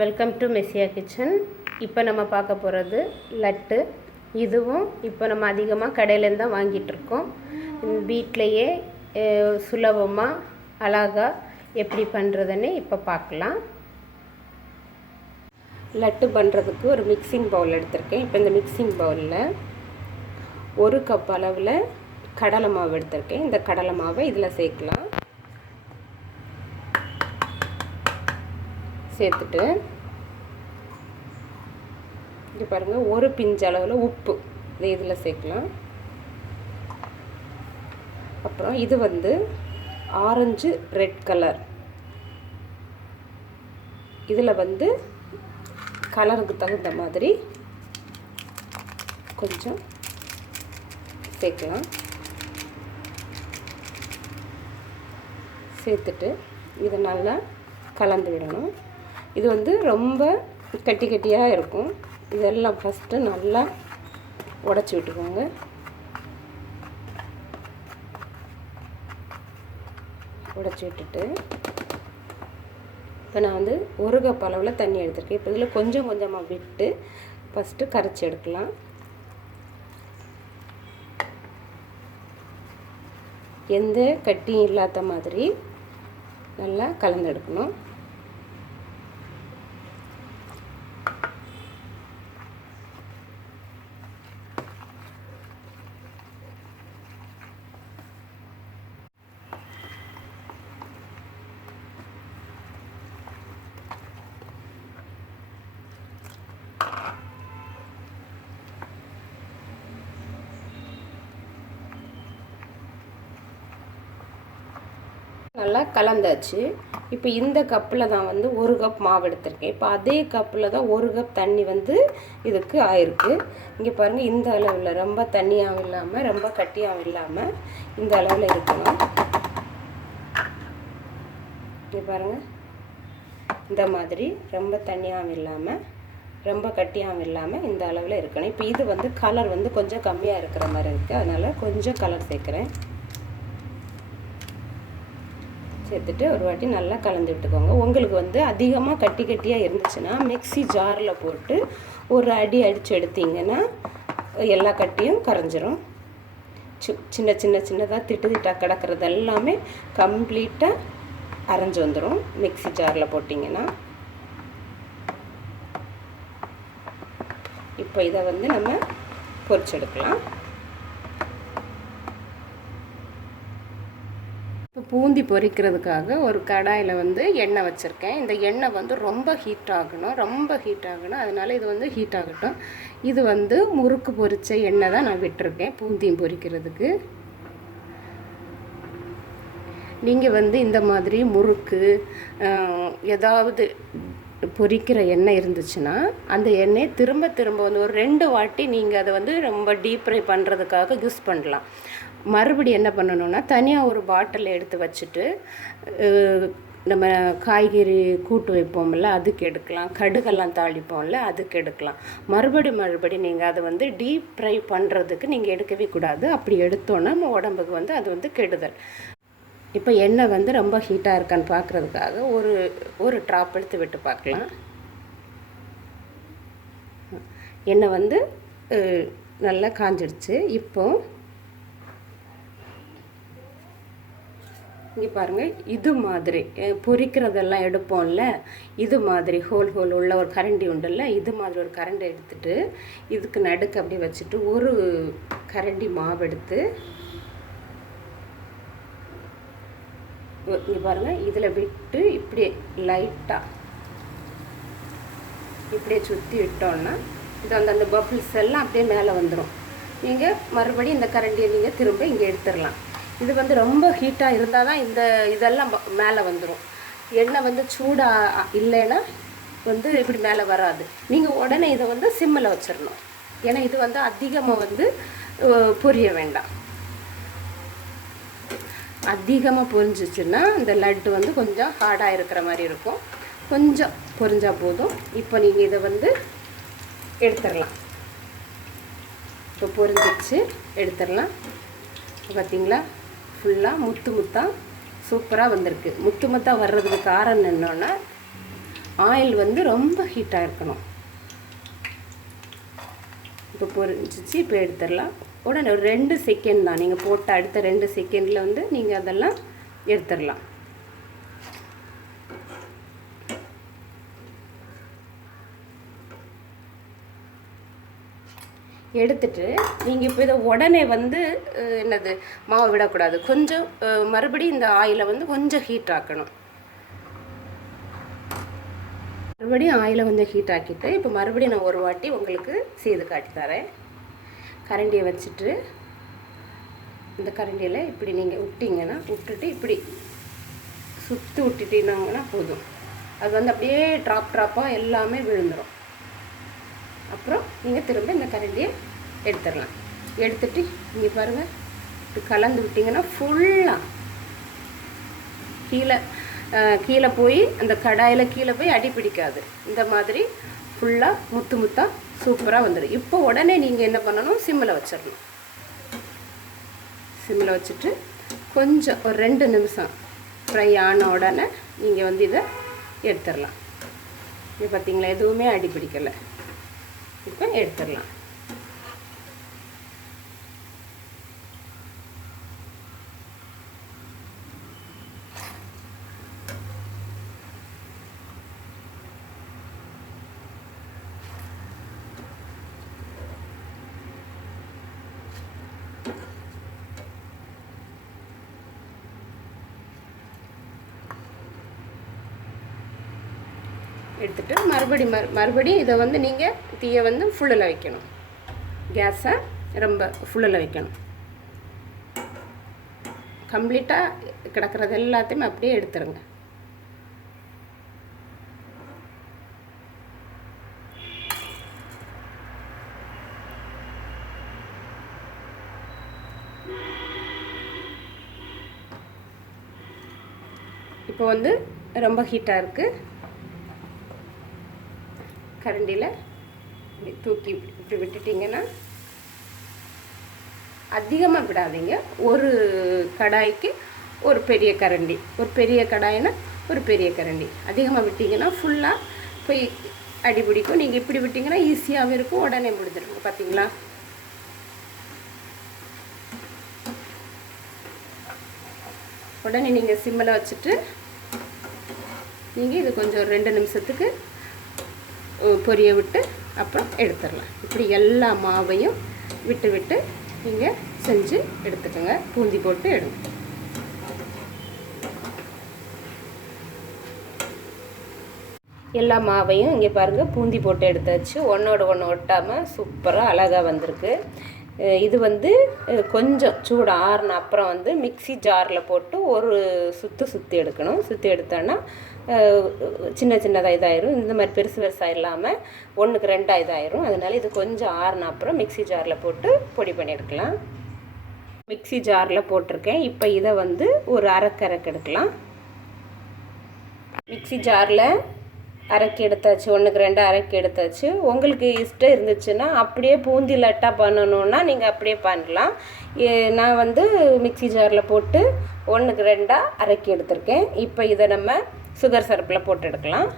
Welcome to Messiah kitchen. இப்போ நம்ம பார்க்க போகிறது லட்டு. இதுவும் இப்போ நம்ம அதிகமாக கடையிலேருந்து தான் வாங்கிட்டுருக்கோம். வீட்டிலையே சுலபமாக அழகாக எப்படி பண்ணுறதுன்னு இப்போ பார்க்கலாம். லட்டு பண்ணுறதுக்கு ஒரு மிக்சிங் பவுல் எடுத்திருக்கேன். இப்போ இந்த மிக்சிங் பவுலில் 1 கப் அளவில் கடலை மாவு எடுத்திருக்கேன். இந்த கடலை மாவை இதில் சேர்க்கலாம். சேர்த்துட்டு இது பாருங்கள், ஒரு பிஞ்சு அளவில் உப்பு இதில் சேர்க்கலாம். அப்புறம் இது வந்து ஆரஞ்சு ரெட் கலர், இதில் வந்து கலருக்கு தகுந்த மாதிரி கொஞ்சம் சேர்க்கலாம். சேர்த்துட்டு இதை நல்லா கலந்து விடணும். இது வந்து ரொம்ப கட்டி கட்டியாக இருக்கும். இதெல்லாம் ஃபஸ்ட்டு நல்லா உடச்சி விட்டுக்கோங்க. உடச்சி விட்டுட்டு இப்போ நான் வந்து 1 கப் அளவில் தண்ணி எடுத்துருக்கேன். இப்போ இதில் கொஞ்சம் கொஞ்சமாக விட்டு ஃபஸ்ட்டு கரைச்சி எடுக்கலாம். எந்த கட்டியும் இல்லாத மாதிரி நல்லா கலந்து எடுக்கணும். நல்லா கலந்தாச்சு. இப்போ இந்த கப்பில் தான் வந்து 1 கப் மாவு எடுத்திருக்கேன். இப்போ அதே கப்பில் தான் 1 கப் தண்ணி வந்து இதுக்கு ஆயிருக்கு. இங்கே பாருங்கள், இந்த அளவில் ரொம்ப தண்ணியாகவும் இல்லாமல் ரொம்ப கட்டியாகவும் இல்லாமல் இந்த அளவில் இருக்கணும். இங்கே பாருங்கள், இந்த மாதிரி ரொம்ப தண்ணியாகவும் இல்லாமல் ரொம்ப கட்டியாகவும் இல்லாமல் இந்த அளவில் இருக்கணும். இப்போ இது வந்து கலர் வந்து கொஞ்சம் கம்மியாக இருக்கிற மாதிரி இருக்குது. அதனால் கொஞ்சம் கலர் சேர்க்குறேன். சேர்த்துட்டு ஒரு வாட்டி நல்லா கலந்து விட்டுக்கோங்க. உங்களுக்கு வந்து அதிகமாக கட்டி கட்டியாக இருந்துச்சுன்னா மிக்ஸி ஜாரில் போட்டு ஒரு அடி அடித்து எடுத்திங்கன்னா எல்லா கட்டியும் கரைஞ்சிரும். சின்ன சின்ன சின்னதாக திட்டு திட்டாக கிடக்கிறது எல்லாமே கம்ப்ளீட்டாக அரைஞ்சி வந்துடும் மிக்ஸி ஜாரில் போட்டிங்கன்னா. இப்போ இதை வந்து நம்ம பொரிச்செடுக்கலாம். இப்போ பூந்தி பொரிக்கிறதுக்காக ஒரு கடாயில் வந்து எண்ணெய் வச்சுருக்கேன். இந்த எண்ணெய் வந்து ரொம்ப ஹீட் ஆகணும். அதனால் இது வந்து ஹீட் ஆகட்டும். இது வந்து முறுக்கு பொரித்த எண்ணெய் தான் நான் விட்டுருக்கேன் பூந்தியும் பொரிக்கிறதுக்கு. நீங்கள் வந்து இந்த மாதிரி முறுக்கு ஏதாவது பொரிக்கிற எண்ணெய் இருந்துச்சுன்னா அந்த எண்ணெயை திரும்ப திரும்ப வந்து ஒரு 2 வாட்டி நீங்கள் அதை வந்து ரொம்ப டீப் ஃப்ரை பண்ணுறதுக்காக யூஸ் பண்ணலாம். மறுபடி என்ன பண்ணணுன்னா, தனியாக ஒரு பாட்டில் எடுத்து வச்சுட்டு நம்ம காய்கறி கூட்டு வைப்போம்ல அதுக்கு எடுக்கலாம், கடுகெல்லாம் தாளிப்போம்ல அதுக்கு எடுக்கலாம். மறுபடி நீங்கள் அதை வந்து டீப் ஃப்ரை பண்ணுறதுக்கு நீங்கள் எடுக்கவே கூடாது. அப்படி எடுத்தோன்னா நம்ம உடம்புக்கு வந்து அது வந்து கெடுதல். இப்போ எண்ணெய் வந்து ரொம்ப ஹீட்டாக இருக்கான்னு பார்க்குறதுக்காக ஒரு ட்ராப் எடுத்து விட்டு பார்க்கலாம். எண்ணெய் வந்து நல்லா காஞ்சிடுச்சு. இப்போ இங்கே பாருங்கள், இது மாதிரி பொரிக்கிறதெல்லாம் எடுப்போம்ல, இது மாதிரி ஹோல் உள்ள ஒரு கரண்டி உண்டுல்ல, இது மாதிரி ஒரு கரண்டி எடுத்துட்டு இதுக்கு நடுக்கு அப்படி வச்சுட்டு ஒரு கரண்டி மாவு எடுத்து இங்கே பாருங்கள், இதில் விட்டு இப்படியே லைட்டாக இப்படியே சுற்றி விட்டோன்னா இது வந்து அந்த பபிள்ஸ் எல்லாம் அப்படியே மேலே வந்துடும். நீங்கள் மறுபடியும் இந்த கரண்டியை நீங்கள் திரும்ப இங்கே எடுத்துடலாம். இது வந்து ரொம்ப ஹீட்டாக இருந்தால் தான் இதெல்லாம் மேலே வந்துடும். எண்ணெய் வந்து சூடாக இல்லைன்னா வந்து இப்படி மேலே வராது. நீங்கள் உடனே இதை வந்து சிம்மில் வச்சிடணும். ஏன்னா இது வந்து அதிகமாக வந்து பொரிய வேண்டாம். அதிகமாக பொரிஞ்சிச்சுன்னா இந்த லட்டு வந்து கொஞ்சம் ஹார்டாக இருக்கிற மாதிரி இருக்கும். கொஞ்சம் பொரிஞ்சால் போதும். இப்போ நீங்கள் இதை வந்து எடுத்துடலாம். இப்போ பொரிஞ்சிச்சு எடுத்துடலாம். பார்த்தீங்களா, ஃபுல்லாக முத்தாக சூப்பராக வந்திருக்கு. முத்தாக வர்றதுக்கு காரணம் என்னன்னா, ஆயில் வந்து ரொம்ப ஹீட்டாக இருக்கணும். இப்போ பொரிஞ்சிச்சு. இப்போ எடுத்துடலாம். உடனே ஒரு 2 செகண்ட் தான், நீங்கள் போட்ட அடுத்த 2 செகண்டில் வந்து நீங்கள் அதெல்லாம் எடுத்துடலாம். எடுத்துட்டு நீங்கள் இப்போ இதை உடனே வந்து என்னது மாவு விடக்கூடாது. கொஞ்சம் மறுபடியும் இந்த ஆயிலை வந்து கொஞ்சம் ஹீட் ஆக்கணும். மறுபடியும் ஆயிலை கொஞ்சம் ஹீட் ஆக்கிட்டு இப்போ மறுபடியும் நான் ஒரு வாட்டி உங்களுக்கு செய்து காட்டி தரேன். கரண்டியை வச்சுட்டு இந்த கரண்டியில் இப்படி நீங்கள் விட்டிங்கன்னா விட்டுட்டு இப்படி சுற்றி விட்டுட்டீங்கன்னா போதும். அது வந்து அப்படியே ட்ராப்பாக எல்லாமே விழுந்துடும். அப்புறம் நீங்கள் திரும்ப இந்த கரண்டியை எடுத்துடலாம். எடுத்துட்டு இங்கே பாருங்கள், இப்படி கலந்து விட்டிங்கன்னா ஃபுல்லாக கீழே போய் அந்த கடாயில் கீழே போய் அடி பிடிக்காது. இந்த மாதிரி ஃபுல்லாக முத்து முத்தாக சூப்பராக வந்துடும். இப்போ உடனே நீங்கள் என்ன பண்ணணும், சிம்மில் வச்சிடணும். சிம்மில் வச்சுட்டு கொஞ்சம் ஒரு 2 நிமிஷம் ஃப்ரை ஆன உடனே நீங்கள் வந்து இதை எடுத்துடலாம். இது பார்த்திங்களா, எதுவுமே அடி பிடிக்கலை. இப்போ எடுத்துடலாம். எடுத்துட்டு மறுபடியும் இதை வந்து நீங்கள் தீயை வந்து ஃபுல்லில் வைக்கணும். கேஸை ரொம்ப ஃபுல்லில் வைக்கணும். கம்ப்ளீட்டாக கிடக்கிறது எல்லாத்தையுமே அப்படியே எடுத்துருங்க. இப்போ வந்து ரொம்ப ஹீட்டாக இருக்குது. கரண்டியில் தூக்கி இப்படி விட்டுட்டிங்கன்னா, அதிகமாக விடாதீங்க. ஒரு கடாய்க்கு ஒரு பெரிய கரண்டி, ஒரு பெரிய கடாயினா ஒரு பெரிய கரண்டி. அதிகமாக விட்டிங்கன்னா ஃபுல்லாக போய் அடி பிடிக்கும். நீங்கள் இப்படி விட்டிங்கன்னா ஈஸியாகவும் இருக்கும், உடனே முடிஞ்சிருங்க. பார்த்தீங்களா? உடனே நீங்கள் சிம்மில் வச்சுட்டு நீங்கள் இது கொஞ்சம் 2 நிமிஷத்துக்கு பொரிய விட்டு அப்புறம் எடுத்துடலாம். இப்படி எல்லா மாவையும் விட்டு நீங்கள் செஞ்சு எடுத்துக்கோங்க. பூந்தி போட்டு எடுங்க. எல்லா மாவையும் இங்கே பாருங்கள், பூந்தி போட்டு எடுத்தாச்சு. ஒன்றோட ஒன்று ஒட்டாமல் சூப்பராக அழகாக வந்திருக்கு. இது வந்து கொஞ்சம் சூடு ஆறுன அப்புறம் வந்து மிக்ஸி ஜாரில் போட்டு ஒரு சுற்றி எடுக்கணும். சுற்றி எடுத்தோன்னா சின்னதாக இதாயிரும். இந்த மாதிரி பெருசாக இல்லாமல் 1க்கு 2 இதாயிரும். அதனால் இது கொஞ்சம் ஆறுன அப்புறம் மிக்ஸி ஜாரில் போட்டு பொடி பண்ணி எடுக்கலாம். மிக்ஸி ஜாரில் போட்டிருக்கேன். இப்போ இதை வந்து ஒரு அரைக்கு எடுக்கலாம். மிக்ஸி ஜாரில் அரைக்கி எடுத்தாச்சு. 1க்கு 2 அரைக்கி எடுத்தாச்சு. உங்களுக்கு இஷ்டம் இருந்துச்சுன்னா அப்படியே பூந்தி லட்டாக பண்ணணுன்னா நீங்கள் அப்படியே பண்ணலாம். நான் வந்து மிக்ஸி ஜாரில் போட்டு 1க்கு 2 அரைக்கி எடுத்திருக்கேன். இப்போ இதை நம்ம சுகர் சிரப்பில் போட்டு எடுக்கலாம்.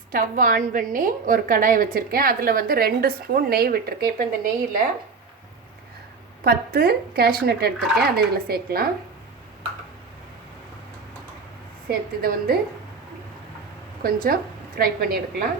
ஸ்டவ் ஆன் பண்ணி ஒரு கடாயை வச்சுருக்கேன். அதில் வந்து 2 ஸ்பூன் நெய் விட்டுருக்கேன். இப்போ இந்த நெய்யில் 10 கேஷ்நட் எடுத்துருக்கேன். அதை இதில் சேர்க்கலாம். சேர்த்து இதை வந்து கொஞ்சம் ஃப்ரை பண்ணி எடுக்கலாம்.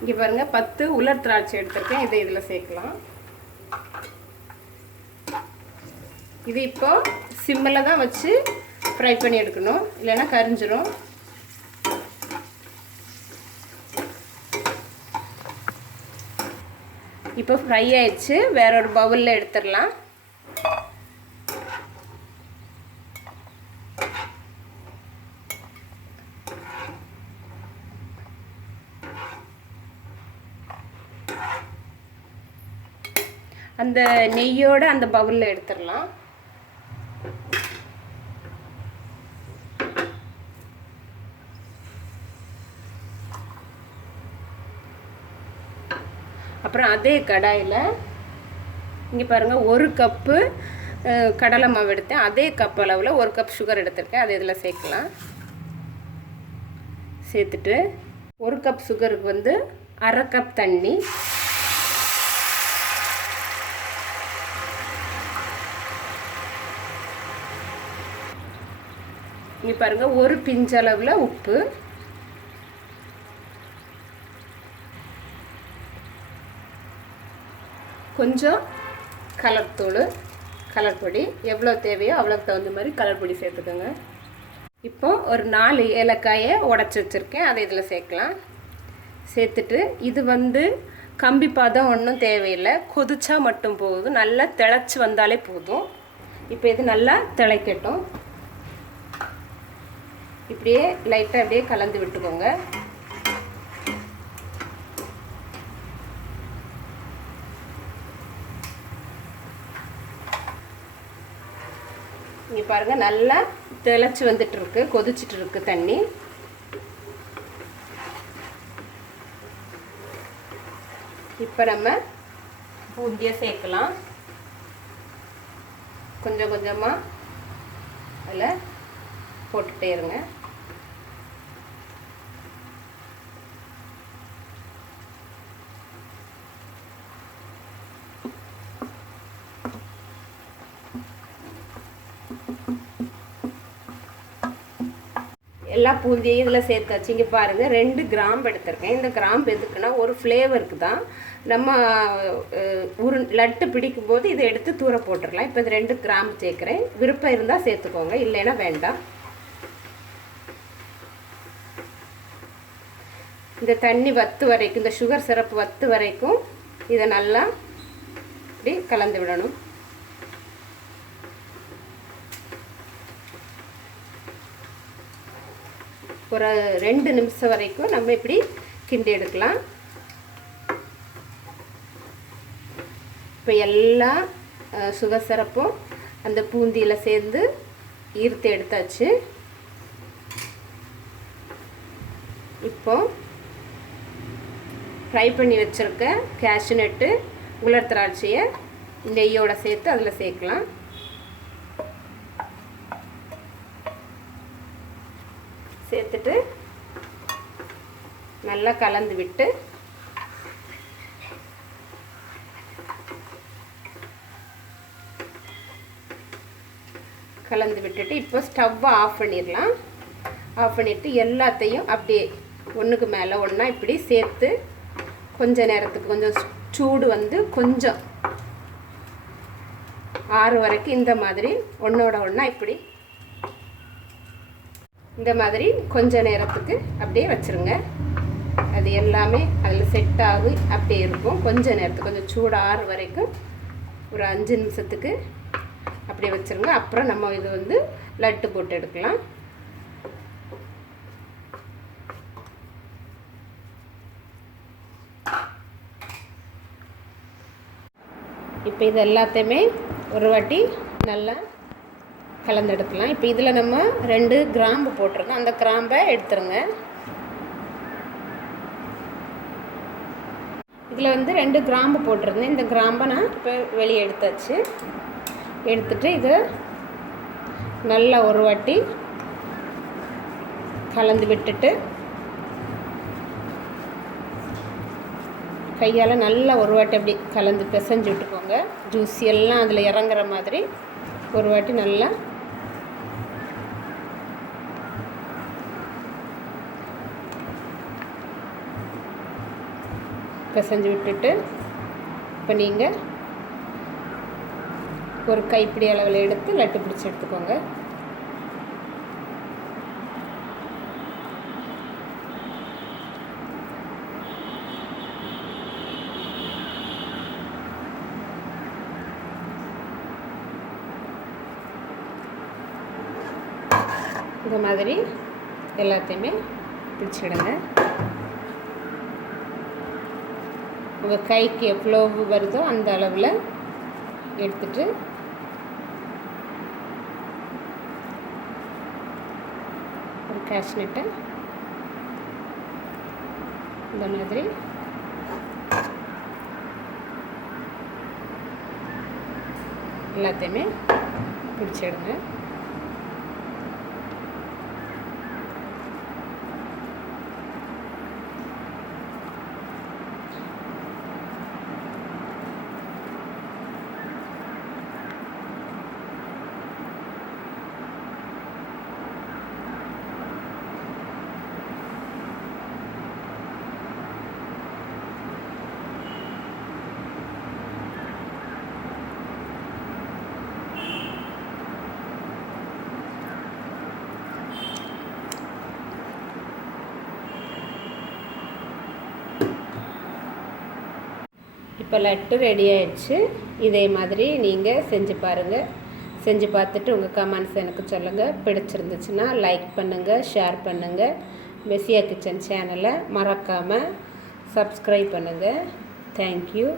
இங்கே பாருங்கள், 10 உலர் திராட்சை எடுத்துருக்கேன். இதை இதில் சேர்க்கலாம். இது இப்போ சிம்மில் தான் வச்சு ஃப்ரை பண்ணி எடுக்கணும், இல்லைன்னா கரிஞ்சிரும். இப்போ ஃப்ரை ஆயிடுச்சு. வேற ஒரு பவுலில் எடுத்துடலாம். அந்த நெய்யோட அந்த பவுலில் எடுத்துடலாம். அப்புறம் அதே கடாயில் இங்கே பாருங்கள் 1 கப்பு கடலை மாவு எடுத்தேன். அதே கப் அளவில் 1 கப் சுகர் எடுத்திருக்கேன். அது இதில் சேர்க்கலாம். சேர்த்துட்டு 1 கப் சுகருக்கு வந்து 1/2 கப் தண்ணி, இங்கே பாருங்கள் 1 பிஞ்ச் அளவில் உப்பு, கொஞ்சம் கலர் தூள், கலர் பொடி எவ்வளோ தேவையோ அவ்வளோக்கு தகுந்த மாதிரி கலர் பொடி சேர்த்துக்கோங்க. இப்போ ஒரு 4 ஏலக்காயை உடச்சி வச்சுருக்கேன். அதை இதில் சேர்க்கலாம். சேர்த்துட்டு இது வந்து கம்பி பாதம் ஒன்றும் தேவையில்லை, கொதிச்சா மட்டும் போதும், நல்லா திளைச்சி வந்தாலே போதும். இப்போ இது நல்லா திளைக்கட்டும். இப்படியே லைட்டாக அப்படியே கலந்து விட்டுக்கோங்க. இங்கே பாருங்கள் நல்லா திளைச்சி வந்துட்டுருக்கு, கொதிச்சுட்டு இருக்கு தண்ணி. இப்போ நம்ம பூந்தியை சேர்க்கலாம். கொஞ்சம் கொஞ்சமாக அதில் போட்டுகிட்டே இருங்க. எல்லா பூந்தியையும் இதில் சேர்த்தாச்சு. இங்கே பாருங்கள் 2 கிராம்பு எடுத்திருக்கேன். இந்த கிராம்பு எதுக்குன்னா ஒரு ஃப்ளேவருக்கு தான். நம்ம லட்டு பிடிக்கும்போது இதை எடுத்து தூர போட்டுடலாம். இப்போ இது 2 கிராம்பு சேர்க்குறேன். விருப்பம் இருந்தால் சேர்த்துக்கோங்க, இல்லைன்னா வேண்டாம். இந்த தண்ணி வத்து வரைக்கும், இந்த சுகர் சிரப்பு வத்து வரைக்கும் இதை நல்லா இப்படி கலந்து விடணும். ஒரு 2 நிமிஷம் வரைக்கும் நம்ம இப்படி கிண்டி எடுக்கலாம். இப்போ எல்லா சுகர் சிரப்பும் அந்த பூந்தியில் சேர்ந்து ஈர்த்து எடுத்தாச்சு. இப்போ ஃப்ரை பண்ணி வச்சுருக்க கேஷ்யூ நட்டு, உலர் திராட்சையை நெய்யோடு சேர்த்து அதில் சேர்க்கலாம். சேர்த்துட்டு நல்லா கலந்து விட்டு விட்டுட்டு இப்போ ஸ்டவ்வை ஆஃப் பண்ணிடலாம். ஆஃப் பண்ணிவிட்டு எல்லாத்தையும் அப்படியே ஒன்றுக்கு மேலே ஒன்றா இப்படி சேர்த்து கொஞ்ச நேரத்துக்கு கொஞ்சம் சூடு வந்து கொஞ்சம் ஆறு வரைக்கும் இந்த மாதிரி ஒன்றோட ஒன்றா இப்படி இந்த மாதிரி கொஞ்ச நேரத்துக்கு அப்படியே வச்சுருங்க. அது எல்லாமே அதில் செட் ஆகி அப்படியே இருக்கும். கொஞ்ச நேரத்துக்கு கொஞ்சம் சூடு ஆறு வரைக்கும் ஒரு 5 நிமிஷத்துக்கு அப்படியே வச்சுருங்க. அப்புறம் நம்ம இது வந்து லட்டு போட்டு எடுக்கலாம். இப்போ இது எல்லாத்தையுமே ஒரு வாட்டி நல்லா கலந்து எடுக்கலாம். இப்போ இதில் நம்ம 2 கிராம்பு போட்டிருக்கோம். அந்த கிராம்பை எடுத்துருங்க. இதில் வந்து 2 கிராம்பு போட்டிருந்தேன். இந்த கிராம்பை நான் இப்போ வெளியே எடுத்தாச்சு. எடுத்துட்டு இதை நல்லா ஒரு வாட்டி கலந்து விட்டுட்டு கையால் நல்லா ஒரு வாட்டி அப்படி கலந்து பிசைஞ்சு விட்டுக்கோங்க. ஜூஸ் எல்லாம் அதில் இறங்குற மாதிரி ஒரு வாட்டி நல்லா பிசைஞ்சு விட்டுட்டு இப்போ நீங்கள் ஒரு கைப்பிடி அளவில் எடுத்து லட்டு பிடிச்சி எடுத்துக்கோங்க. இந்த மாதிரி எல்லாத்தையுமே பிடிச்சிடுங்க. உங்கள் கைக்கு எவ்வளோ வருதோ அந்த அளவில் எடுத்துட்டு ஒரு கேஷ்நட்டை இந்த மாதிரி எல்லாத்தையுமே பிடிச்சிடுங்க. இப்போ லட்டு ரெடி ஆயிடுச்சு. இதே மாதிரி நீங்கள் செஞ்சு பாருங்கள். செஞ்சு பார்த்துட்டு உங்கள் கமெண்ட்ஸ் எனக்கு சொல்லுங்கள். பிடிச்சிருந்துச்சுன்னா லைக் பண்ணுங்கள், ஷேர் பண்ணுங்கள். மெஸ்ஸியா கிச்சன் சேனலை மறக்காமல் சப்ஸ்கிரைப் பண்ணுங்கள். தேங்க்யூ.